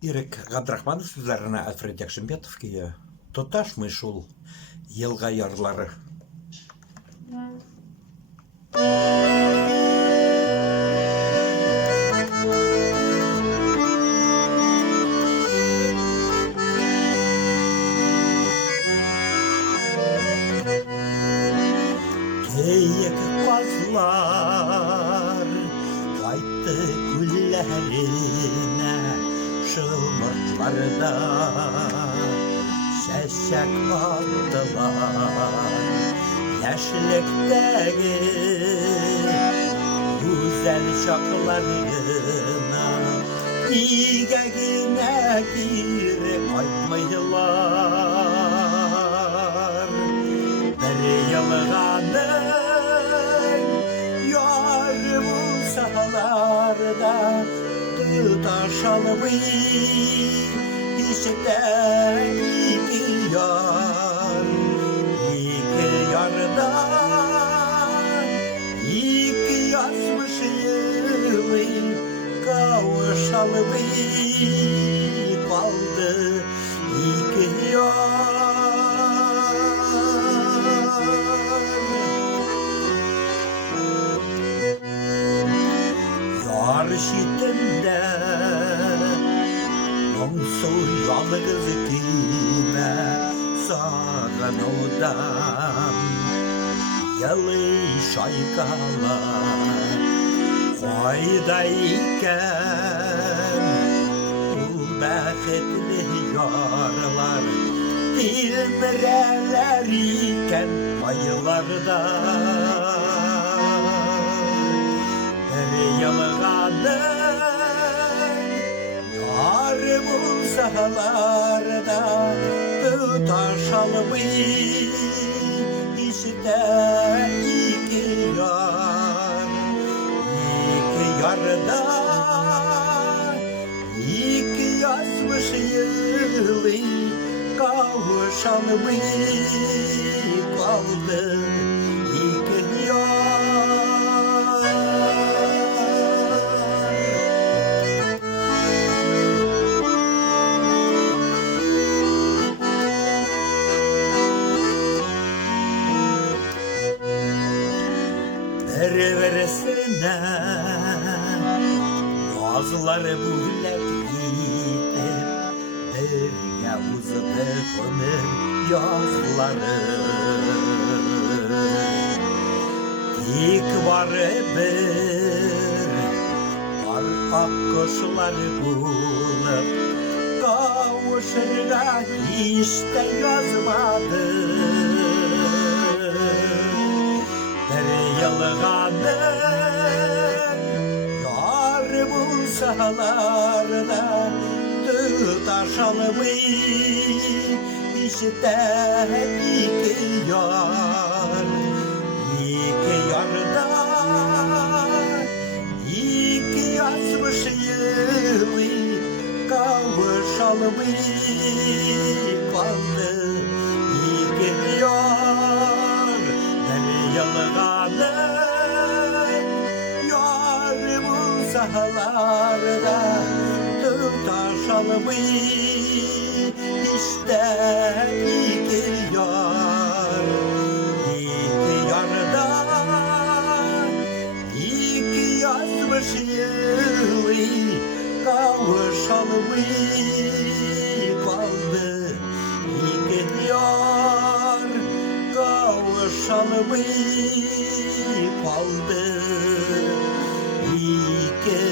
Ирек Габдрахманов сүзләренә Альфред Якшембетов көе. Тоташмый шул елга ярлары. Кейек казлар кайтты күлләренә, шымыртларда чәчәк баттылар. Яшьлектәге güzel çaklarına nigә генә кире кайтмыйлар. Бер елганың яры булсалар да туташ алмый ишектә ике яр. İki yardan iki yazmış yılı kavuşalım kaldı iki yar. Yar şitinde Nonsu yalnız kime sağan odan yalı şaykalar faydayken bu bəxtli yarlar dilmirələr iken aylarda bir yalğanın yarı bulsalar da tutaş almay işte iki yar. İki yarda iki yazmış yılı kavuşalmay kaldı iki yar. Versene bazıları bulet gidip bir yavuzda ömür yazları dik var bir arpak kuşları bulup kavuşurlar işte yazmadı. Yalğanın yarı bulsalar da tutaş almay işte iki yar. İki yarda iki yazmış yılı kavuşalmay kaldı iki yar. Yalğanın yarı bulsalarda tutaş almay işte iki yar. İki yarda iki yazmış yılı kavuşalmay kaldı iki yar. Kavuşalmay kaldı iki